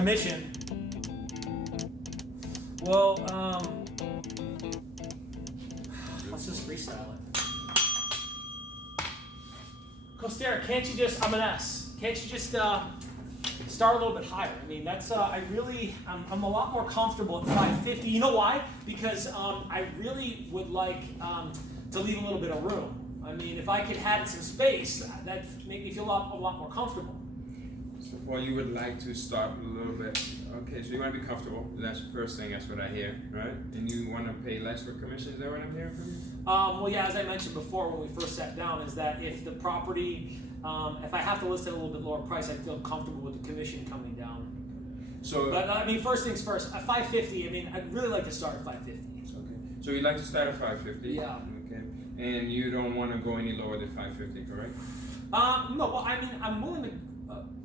Commission. Well, let's just freestyle it. Costera, can't you just, I'm an S, can't you just start a little bit higher? I mean, that's, I'm a lot more comfortable at 550. You know why? Because I really would like to leave a little bit of room. I mean, if I could have some space, that'd make me feel a lot more comfortable. So, Paul, you would like to start a little bit. Okay, so you want to be comfortable. That's the first thing. That's what I hear, right? And you want to pay less for commission. Is that what I'm hearing from you? Well, yeah, as I mentioned before when we first sat down, is that if the property, if I have to list it at a little bit lower price, I feel comfortable with the commission coming down. So, but I mean, first things first. At 550, I mean, I'd really like to start at 550. Okay. So you'd like to start at 550. Yeah. Okay. And you don't want to go any lower than 550, correct? No. Well, I mean, I'm willing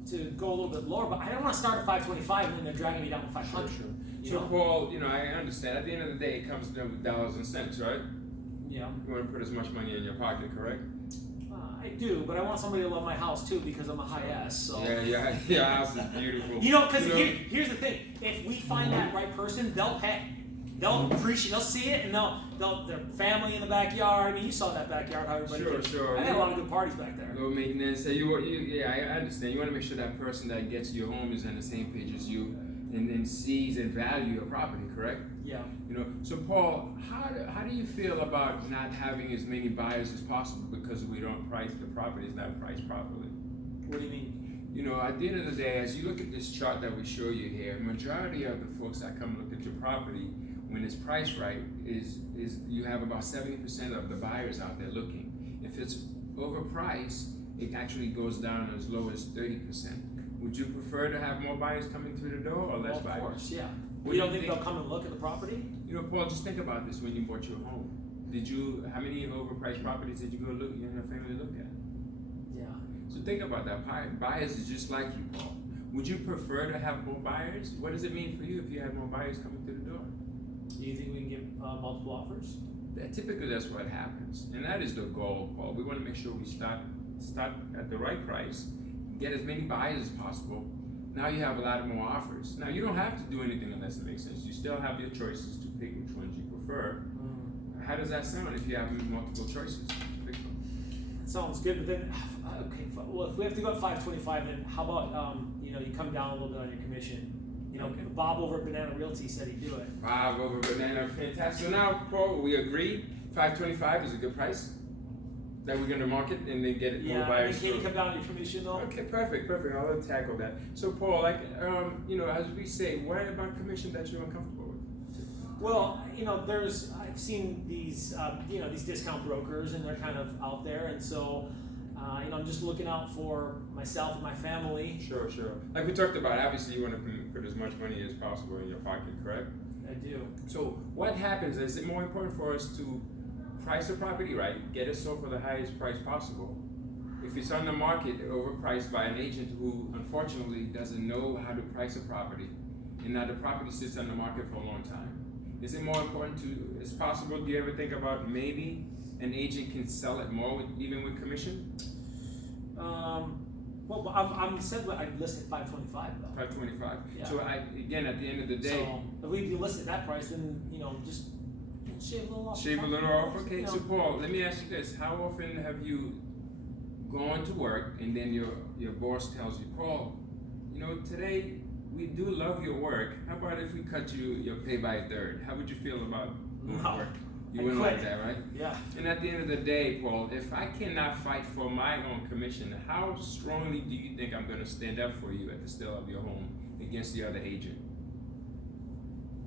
to go a little bit lower, but I don't want to start at 525 and then they're dragging me down to 500. Sure. So, Paul, you know, I understand. At the end of the day, it comes down to dollars and cents, right? Yeah. You want to put as much money in your pocket, correct? I do, but I want somebody to love my house too because I'm a high S. So. Yeah, your house is beautiful. You know, because here's the thing: if we find that right person, they'll pay. They'll appreciate. They'll see it, and they'll their family in the backyard. I mean, you saw that backyard. How everybody. Sure. I had a lot of good parties back there. Low maintenance. Yeah, I understand. You want to make sure that person that gets your home is on the same page as you, and sees and value your property, correct? Yeah. You know. So, Paul, how do you feel about not having as many buyers as possible because we don't price the properties not priced properly? What do you mean? You know, at the end of the day, as you look at this chart that we show you here, majority of the folks that come look at your property, when it's priced right, is you have about 70% of the buyers out there looking. If it's overpriced, it actually goes down as low as 30%. Would you prefer to have more buyers coming through the door or less buyers? Of course, yeah. You don't think they'll come and look at the property? You know, Paul, just think about this when you bought your home. How many overpriced properties did you go look, you and your family look at? Yeah. So think about that. Buyers is just like you, Paul. Would you prefer to have more buyers? What does it mean for you if you have more buyers coming through the door? Do you think we can get multiple offers? Typically, that's what happens, and that is the goal, Paul. We want to make sure we start at the right price, get as many buyers as possible. Now you have a lot more offers. Now you don't have to do anything unless it makes sense. You still have your choices to pick which ones you prefer. How does that sound if you have multiple choices? That sounds good, but then okay. Well, if we have to go at 525, then how about you come down a little bit on your commission? You know, Bob over at Banana Realty said he'd do it. Bob over Banana, fantastic. So now, Paul, we agree 525 is a good price that we're going to market and then get it more buyers. Can you come down on your commission though? Okay, perfect. I'll tackle that. So, Paul, as we say, what about commission that you're uncomfortable with? Well, I've seen these, these discount brokers, and they're kind of out there, and so. I'm just looking out for myself and my family. Sure. Like we talked about, obviously you want to put as much money as possible in your pocket, correct? I do. So what happens, is it more important for us to price the property right, get it sold for the highest price possible? If it's on the market overpriced by an agent who unfortunately doesn't know how to price a property, and now the property sits on the market for a long time, is it more important as possible? Do you ever think about maybe an agent can sell it more even with commission? Well, I'm said I listed 525 though. 525. Yeah. So again, at the end of the day, so if we list at that price, then just shave a little off. Shave a little off. Okay. So Paul, let me ask you this: how often have you gone to work and then your boss tells you, Paul, today we do love your work. How about if we cut your pay by a third? How would you feel about work? You wouldn't like that, right? Yeah. And at the end of the day, Paul, if I cannot fight for my own commission, how strongly do you think I'm going to stand up for you at the sale of your home against the other agent?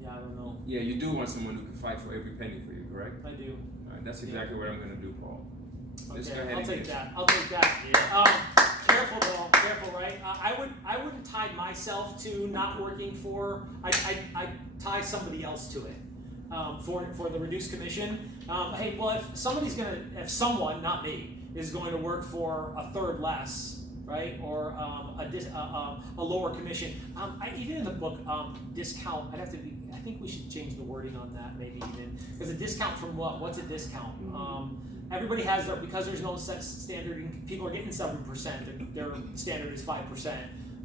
Yeah, I don't know. Yeah, you do want someone who can fight for every penny for you, correct? I do. All right, that's exactly what I'm going to do, Paul. Let's Okay, go ahead I'll take that. Yeah. Careful though, right? I wouldn't tie myself to not working for. I tie somebody else to it. For the reduced commission. Hey, well, if someone, not me, is going to work for a third less, right, or a lower commission. Even in the book, discount. I think we should change the wording on that, maybe even because a discount from what? What's a discount? Everybody has because there's no set standard. And people are getting 7%. Their standard is 5%.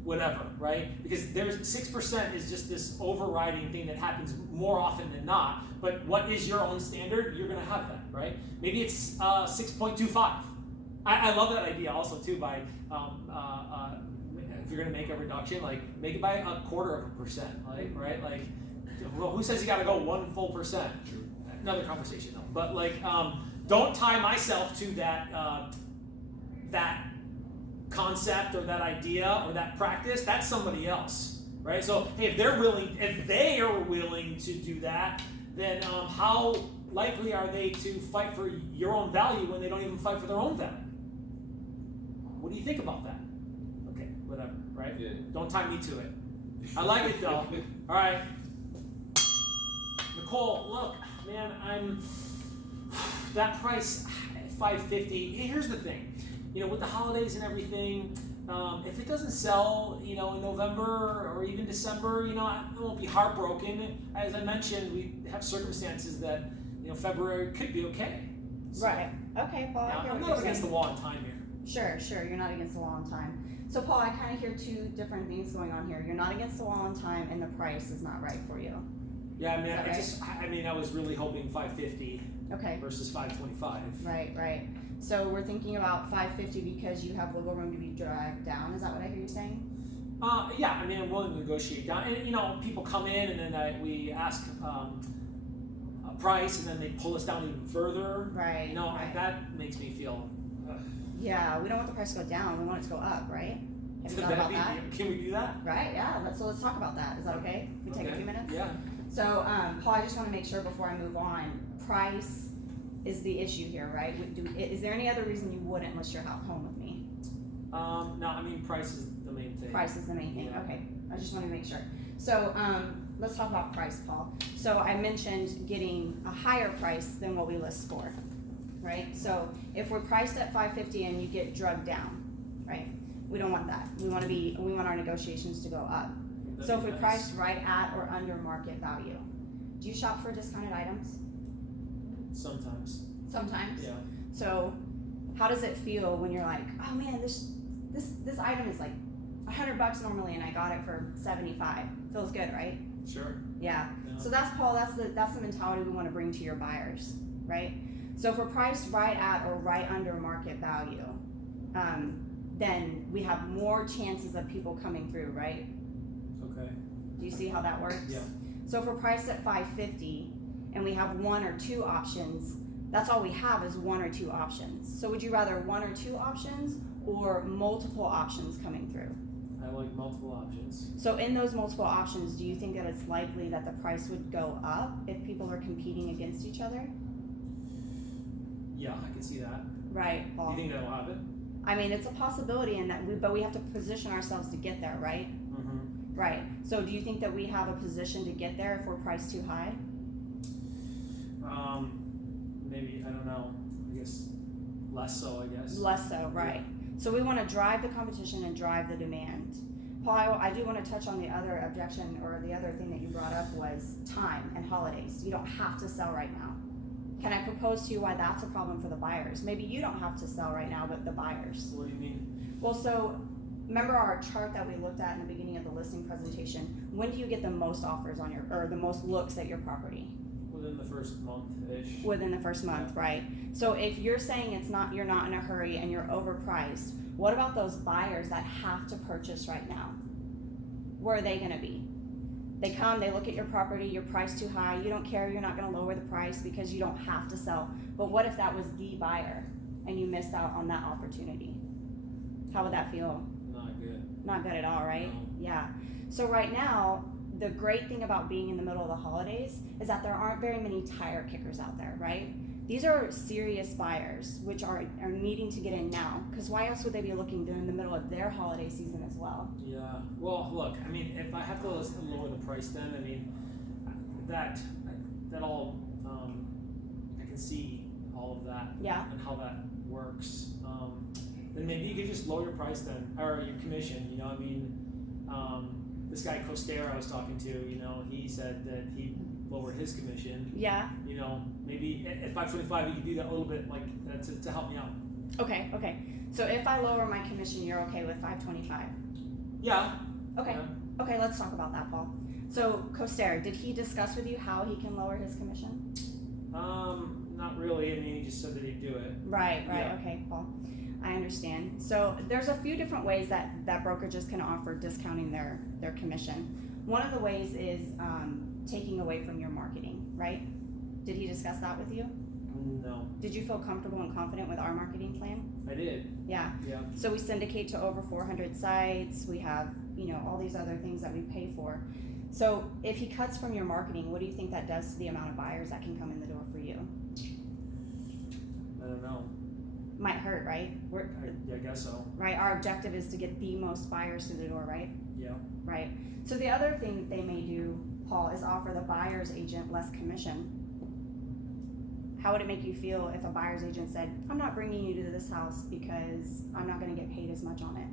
whatever, right? Because there's 6% is just this overriding thing that happens more often than not. But what is your own standard? You're gonna have that, right? Maybe it's 6.25. I love that idea also too. By if you're gonna make a reduction, like make it by 0.25%, like right? Like, well, who says you gotta go 1 full percent? Another conversation though. But like, don't tie myself to that concept or that idea or that practice. That's somebody else, right? So hey, if they are willing to do that, then how likely are they to fight for your own value when they don't even fight for their own value? What do you think about that? Okay, whatever, right? Yeah. Don't tie me to it. I like it though. All right, Nicole, look, man, I'm that price, $550. Here's the thing, with the holidays and everything, if it doesn't sell, in November or even December, I won't be heartbroken. As I mentioned, we have circumstances that, February could be okay. So, Right. Okay, Paul. I hear I'm what not you're against the saying. wall in time here. Sure. You're not against the wall on time. So, Paul, I kind of hear two different things going on here. You're not against the wall on time, and the price is not right for you. Yeah, I mean, Is that right? I was really hoping 550 Okay. versus 525. Right. So we're thinking about 550 because you have wiggle room to be dragged down. Is that what I hear you saying? Yeah, I mean, I'm willing to negotiate down. And, people come in and then we ask a price and then they pull us down even further. Right. Right. That makes me feel. Yeah, we don't want the price to go down. We want it to go up, right? Have you thought about that? Can we do that? Right. Yeah. Let's talk about that. Is that okay? We take a few minutes. Yeah. So, Paul, I just want to make sure before I move on, price is the issue here, right? Is there any other reason you wouldn't list your home with me? No, I mean, price is the main thing. Price is the main thing. Yeah. Okay, I just want to make sure. So, let's talk about price, Paul. So I mentioned getting a higher price than what we list for, right? So if we're priced at $550 and you get drugged down, right? We don't want that. We want our negotiations to go up. So if we price right at or under market value, do you shop for discounted items? Sometimes. Sometimes. Yeah. So how does it feel when you're like, oh man, this item is like $100 normally and I got it for $75. Feels good, right? Sure. Yeah. So that's Paul, that's the mentality we want to bring to your buyers, right? So if we're priced right at or right under market value, then we have more chances of people coming through, right? Okay. Do you see how that works? Yeah. So if we're priced at $550 and we have one or two options, that's all we have is one or two options. So would you rather one or two options or multiple options coming through? I like multiple options. So in those multiple options, do you think that it's likely that the price would go up if people are competing against each other? Yeah, I can see that. Right, Paul. You think that'll happen? I mean, it's a possibility in that but we have to position ourselves to get there, right? Mm-hmm. Right. So do you think that we have a position to get there if we're priced too high? Maybe, I don't know. I guess less so, I guess. Less so, right. So we want to drive the competition and drive the demand. Paul, I do want to touch on the other objection or the other thing that you brought up was time and holidays. You don't have to sell right now. Can I propose to you why that's a problem for the buyers? Maybe you don't have to sell right now, but the buyers. What do you mean? Well, so remember our chart that we looked at in the beginning of the listing presentation? When do you get the most offers on or the most looks at your property? Within the first month-ish. Within the first month, right? So if you're saying you're not in a hurry and you're overpriced, what about those buyers that have to purchase right now? Where are they gonna be? They come, they look at your property, you're priced too high, you don't care, you're not gonna lower the price because you don't have to sell. But what if that was the buyer and you missed out on that opportunity? How would that feel? Not good. Not good at all, right? No. Yeah. So right now, the great thing about being in the middle of the holidays is that there aren't very many tire kickers out there, right? These are serious buyers, which are needing to get in now, because why else would they be looking during the middle of their holiday season as well? Yeah. Well, look, I mean, if I have to lower the price then, I mean, that all, I can see all of that. Yeah. And how that works. Then maybe you could just lower your price then, or your commission, I mean, this guy Costera I was talking to, he said that he lowered his commission. Yeah. Maybe at 525 you could do that a little bit like to help me out. Okay. So if I lower my commission, you're okay with $525? Yeah. Okay. Yeah. Okay, let's talk about that, Paul. So, Coster, did he discuss with you how he can lower his commission? Not really. I mean, he just said that he'd do it. Right. Yeah. Okay, Paul. I understand. So there's a few different ways that brokerages can offer discounting their commission. One of the ways is taking away from your marketing, right? Did he discuss that with you? No. Did you feel comfortable and confident with our marketing plan? I did. Yeah. Yeah. So we syndicate to over 400 sites. We have, all these other things that we pay for. So if he cuts from your marketing, what do you think that does to the amount of buyers that can come in the door for you? I don't know. Might hurt, right? I guess so. Right. Our objective is to get the most buyers through the door, right? Yeah. Right. So the other thing that they may do, Paul, is offer the buyer's agent less commission. How would it make you feel if a buyer's agent said, I'm not bringing you to this house because I'm not going to get paid as much on it?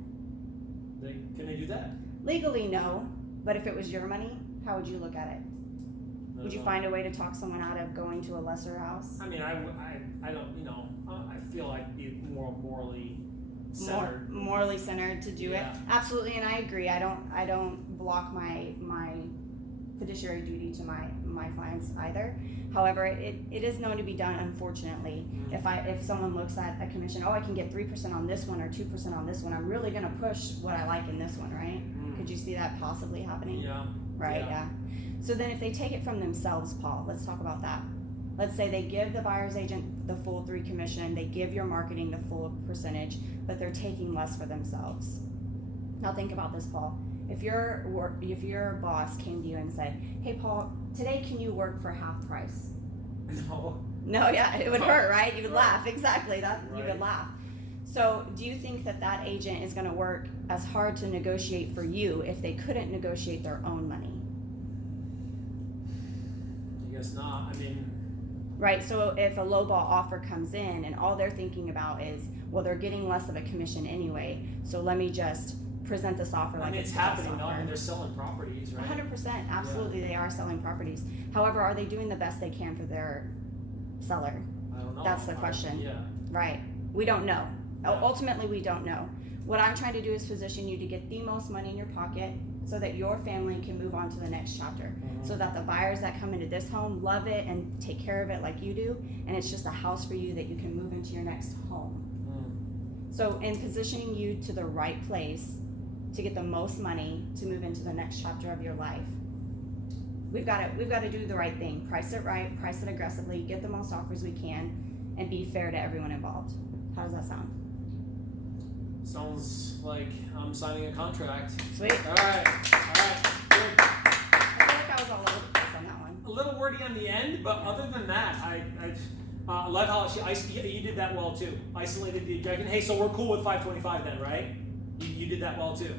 Can they do that? Legally, no. But if it was your money, how would you look at it? Would you find a way to talk someone out of going to a lesser house? I mean, I don't, I feel like be more morally centered. Morally centered to do it. Absolutely, and I agree. I don't block my fiduciary duty to my clients either. However, it is known to be done, unfortunately. If someone looks at a commission, I can get 3% on this one or 2% on this one, I'm really gonna push what I like in this one, right? Could you see that possibly happening? Yeah. Right, yeah. So then if they take it from themselves, Paul, let's talk about that. Let's say they give the buyer's agent the full 3 commission, they give your marketing the full percentage, but they're taking less for themselves. Now think about this, Paul. If your boss came to you and said, hey, Paul, today can you work for half price? No, yeah, it would hurt, right? You would laugh, exactly, you would laugh. So do you think that agent is gonna work as hard to negotiate for you if they couldn't negotiate their own money? I guess not. I mean, right, so if a lowball offer comes in and all they're thinking about is, well, they're getting less of a commission anyway, so let me just present this offer like it's the best happening though. offer. I mean, they're selling properties, right? 100%, absolutely, they are selling properties. However, are they doing the best they can for their seller? I don't know. That's the question. Yeah. Right, we don't know. Yeah. Ultimately, we don't know. What I'm trying to do is position you to get the most money in your pocket so that your family can move on to the next chapter. So that the buyers that come into this home love it and take care of it like you do, and it's just a house for you that you can move into your next home. So in positioning you to the right place to get the most money to move into the next chapter of your life, we've got to do the right thing. Price it right, price it aggressively, get the most offers we can, and be fair to everyone involved. How does that sound? Sounds like I'm signing a contract. Sweet. All right. Good. I feel like I was all over the place on that one. A little wordy on the end, but other than that, I love how you did that well too. Isolated the objection. Hey, so we're cool with 525 then, right? You did that well too.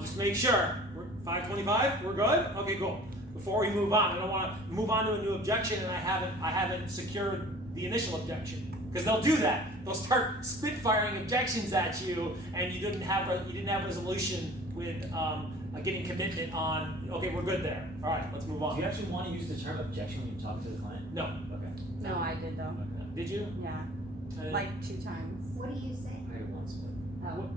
Just make sure. We're 525. We're good. Okay, cool. Before we move on, I don't want to move on to a new objection, and I haven't secured the initial objection. Because they'll do that. They'll start spitfiring objections at you, and you didn't have resolution with getting commitment on. Okay, we're good there. All right, let's move on. Do you actually want to use the term objection when you talk to the client? No. Okay. No, I did though. Did you? Yeah, like 2 times. What do you say? I did once, but Oh.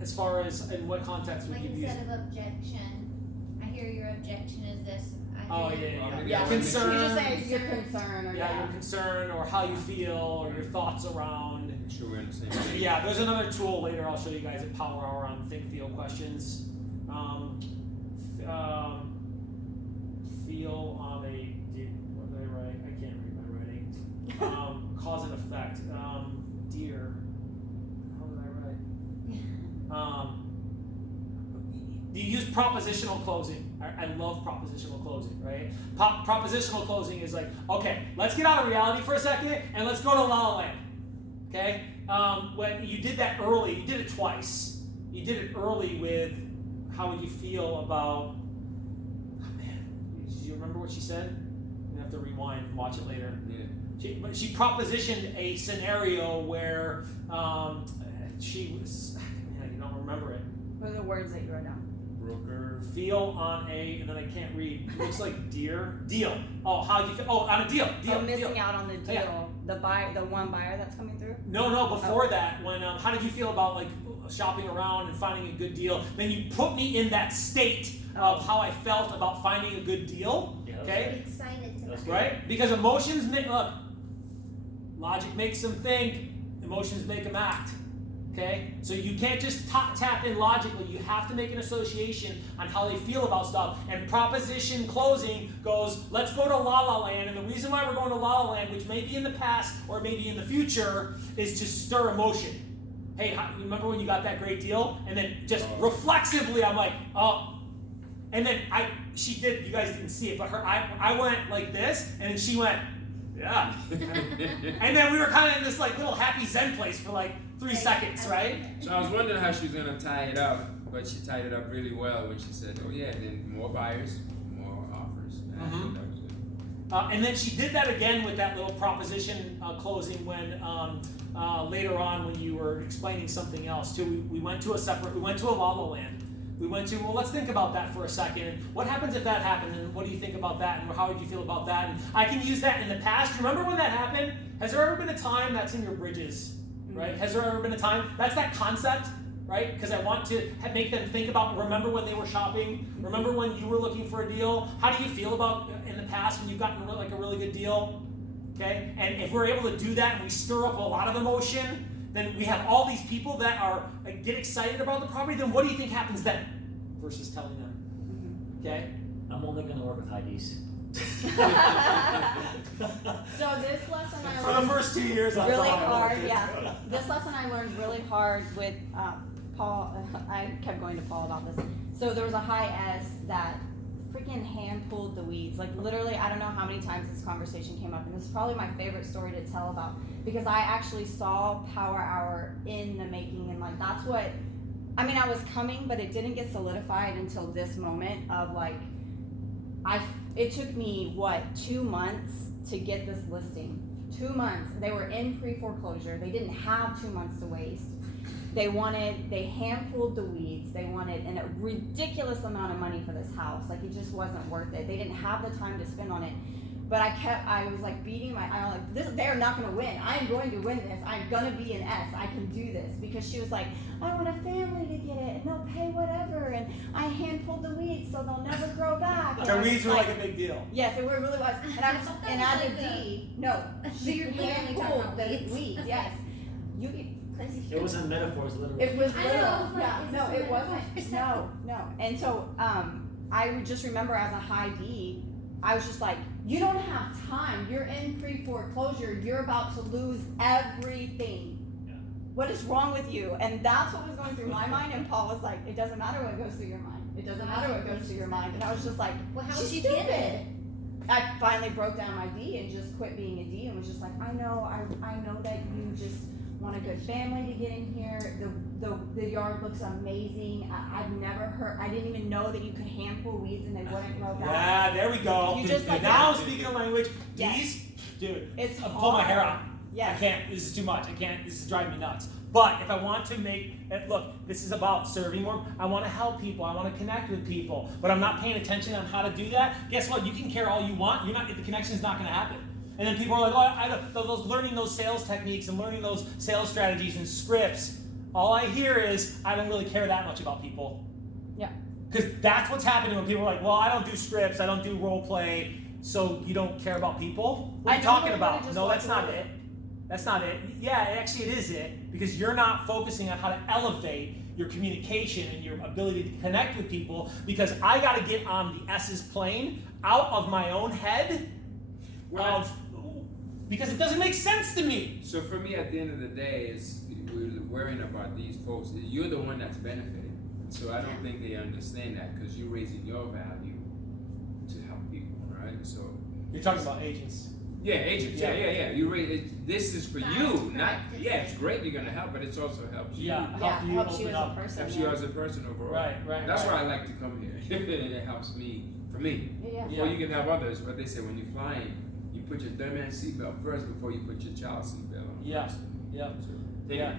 As far as in what context would Like you use? instead of objection, I hear your objection is this. Oh I hear yeah. Yeah. Concern. You just say your concern or Yeah, your concern or how you feel or your thoughts around. Make sure we're on the same page. Yeah, there's another tool later I'll show you guys at Power Hour on think, feel questions. Feel on a, what did I write? I can't read my writing. Cause and effect. Dear. How did I write? You use propositional closing. I love propositional closing, right? Propositional closing is like, okay, let's get out of reality for a second and let's go to La La Land. Okay? When you did that early, you did it twice. You did it early with how would you feel about, oh man, do you remember what she said? You have to rewind and watch it later. Yeah. She propositioned a scenario where she was, man, you don't remember it. What are the words that you wrote down? Broker feel on a, and then I can't read, it looks like deal. Oh, how do you feel? Oh, on a deal. Missing out on the deal. Yeah. The one buyer that's coming through? No, before that, when, how did you feel about like shopping around and finding a good deal? Then you put me in that state of how I felt about finding a good deal, Yeah, okay? Excited to That's Right? Because emotions make, look, logic makes them think, emotions make them act. Okay? So you can't just tap in logically. You have to make an association on how they feel about stuff. And proposition closing goes, let's go to La La Land. And the reason why we're going to La La Land, which may be in the past or maybe in the future, is to stir emotion. Hey, you remember when you got that great deal? And then just reflexively, I'm like, oh. And then she did, you guys didn't see it, but I went like this, and then she went, yeah. And then we were kind of in this like little happy zen place for like 3 seconds, right? So I was wondering how she was gonna tie it up, but she tied it up really well when she said, "Oh yeah, then more buyers, more offers." And I think that was good. And then she did that again with that little proposition closing when later on when you were explaining something else too. We went to a La La Land. We went to, well, let's think about that for a second. And what happens if that happened? And what do you think about that? And how would you feel about that? And I can use that in the past. Remember when that happened? Has there ever been a time that's in your bridges? Right? Has there ever been a time? That's that concept, right? Because I want to make them think about, remember when they were shopping? Remember when you were looking for a deal? How do you feel about in the past when you've gotten like a really good deal? Okay? And if we're able to do that and we stir up a lot of emotion, then we have all these people that are get excited about the property, then what do you think happens then? Versus telling them. Okay? I'm only gonna work with IDs. So this lesson I For the learned first 2 years, I really thought I hard, would. yeah. This lesson I learned really hard with Paul. I kept going to Paul about this. So there was a high S that freaking hand pulled the weeds. Like literally, I don't know how many times this conversation came up, and this is probably my favorite story to tell about because I actually saw Power Hour in the making, and like that's what. I mean, I was coming, but it didn't get solidified until this moment of like, it took me, 2 months to get this listing. 2 months. They were in pre-foreclosure. They didn't have 2 months to waste. They hand-pulled the weeds. They wanted a ridiculous amount of money for this house. Like, it just wasn't worth it. They didn't have the time to spend on it. But I was like beating I was like, they're not gonna win. I'm going to win this. I'm gonna be an S. I can do this. Because she was like, I want a family to get it, and they'll pay whatever, and I hand pulled the weeds so they'll never grow back. The weeds were like a big deal. Yes, it really was. And I was, and as a D, no, she You're literally hand talking pulled about the weeds. weeds. Yes, It wasn't metaphors, literally. it was I little. know, I was like, Yeah, is no, this it a wasn't. metaphor? No. And so, I would just remember as a high D, I was just like, you don't have time. You're in pre-foreclosure. You're about to lose everything. Yeah. What is wrong with you? And that's what was going through my mind. And Paul was like, it doesn't matter what goes through your mind. It doesn't matter what goes through your mind. And I was just like, Well, how she's did you get stupid. it? I finally broke down my D and just quit being a D and was just like, I know that you just want a good family to get in here. The yard looks amazing. I didn't even know that you could hand pull weeds and they wouldn't grow back. Yeah, there we go. You just like now that. I'm speaking a language. Yes. These, dude, It's I'll pull my hair hard. out. Yes. I can't. This is too much. I can't. This is driving me nuts. But if I want to make it, look, this is about serving more. I want to help people. I want to connect with people. But I'm not paying attention on how to do that. Guess what? You can care all you want. You're not. The connection's not going to happen. And then people are like, learning those sales techniques and learning those sales strategies and scripts. All I hear is, I don't really care that much about people. Yeah. Because that's what's happening when people are like, well, I don't do scripts, I don't do role play, so you don't care about people? What are you talking about? No, that's not it. That's not it. Yeah, actually it is it, because you're not focusing on how to elevate your communication and your ability to connect with people, because I got to get on the S's plane out of my own head because it doesn't make sense to me. So for me, at the end of the day, we're worrying about these folks. You're the one that's benefiting. So I don't think they understand that because you're raising your value to help people, right? So You're talking about agents. yeah, agents. Yeah. You raise this is for That's you, correct. not it's great you're gonna help, but it's also helps you. Yeah, help you helps you open as a up. person. Helps yeah. you as a person overall. Right. That's why I like to come here. It helps me. For me. Yeah. Before you can help others, what they say when you're flying, you put your dumbass seatbelt first before you put your child seatbelt on. Yeah. first. Yeah. So, Yeah.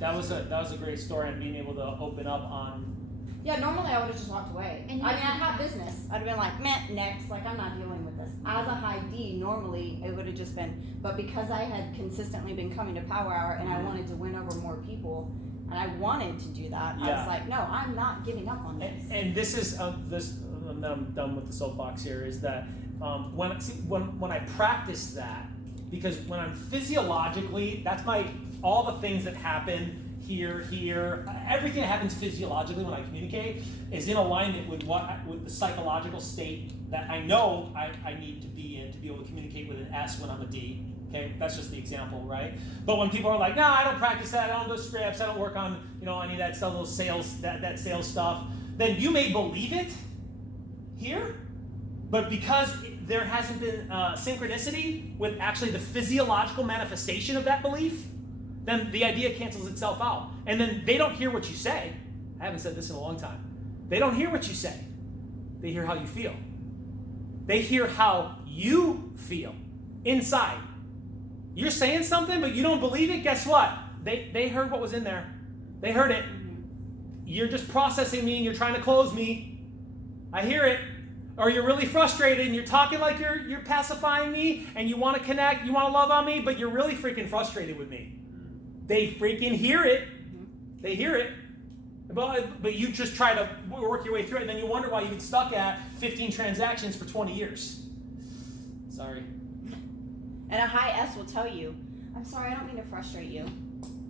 That was a great story, and being able to open up on Yeah, normally I would have just walked away. And I mean, I have business. I'd have been like, meh, next. Like, I'm not dealing with this. As a high D, normally it would have just been, but because I had consistently been coming to Power Hour and I wanted to win over more people, and I wanted to do that, I was like, no, I'm not giving up on this. And this is I'm done with the soapbox here. Is that when I practice that, because when I'm physiologically, that's all the things that happen here, everything that happens physiologically when I communicate is in alignment with with the psychological state that I know I need to be in to be able to communicate with an S when I'm a D. Okay, that's just the example, right? But when people are like, no, I don't practice that, I don't do scripts, I don't work on any of that stuff, those sales, that sales stuff, then you may believe it here, but because there hasn't been synchronicity with actually the physiological manifestation of that belief, then the idea cancels itself out. And then they don't hear what you say. I haven't said this in a long time. They don't hear what you say. They hear how you feel. They hear how you feel inside. You're saying something, but you don't believe it. Guess what? They heard what was in there. They heard it. You're just processing me and you're trying to close me. I hear it. Or you're really frustrated and you're talking like you're pacifying me and you want to connect, you want to love on me, but you're really freaking frustrated with me. They freaking hear it. They hear it. But you just try to work your way through it, and then you wonder why you've been stuck at 15 transactions for 20 years. Sorry. And a high S will tell you, I'm sorry, I don't mean to frustrate you.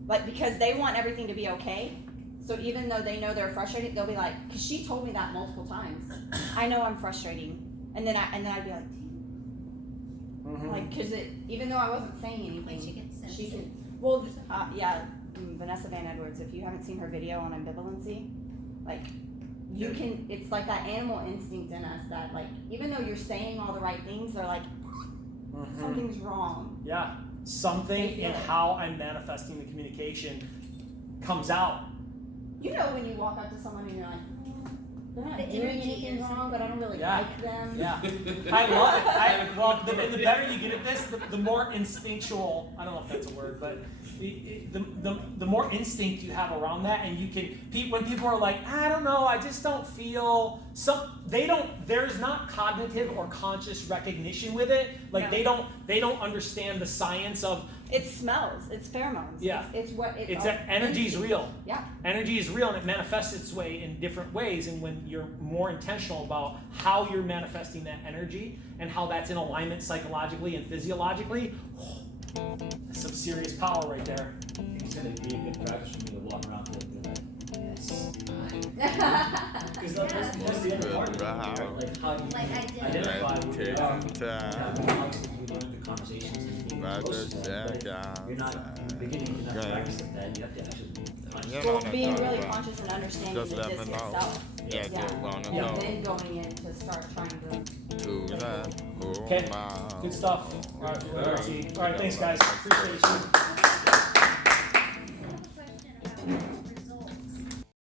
Like, because they want everything to be okay. So even though they know they're frustrated, they'll be like, because she told me that multiple times. I know I'm frustrating. And then I'd be like, like, because even though I wasn't saying anything, Like she gets sensitive. she can. Well, Vanessa Van Edwards, if you haven't seen her video on ambivalency, like, you can, it's like that animal instinct in us that, like, even though you're saying all the right things, they're like, something's wrong. Yeah, something in how I'm manifesting the communication comes out. You know when you walk up to someone and you're like, they're not The doing energy anything is- wrong, but I don't really Yeah. like them. Yeah, I love it. The better you get at this, the more instinctual. I don't know if that's a word, but the more instinct you have around that, and you can. When people are like, I don't know, I just don't feel. There's not cognitive or conscious recognition with it. Like No. they don't understand the science of. It smells. It's pheromones. Yeah. It's what it's. It's energy is real. Yeah. Energy is real, and it manifests its way in different ways. And when you're more intentional about how you're manifesting that energy and how that's in alignment psychologically and physiologically, that's some serious power right there. It's gonna be a good practice for me to walk around and be like, yes. Yeah. Because that's the other part of it, right? Like how do you Like identify who you are? time. Obviously, you learn the conversations and being close to them, but you're not in the beginning, you're not practicing that. You have to actually be conscious. Well, being really conscious and understanding Just it let just me know. yourself. Yeah, just wanna And know. then going in to start trying to. To that, oh Okay, my. good stuff. All right, thanks guys. Appreciate you.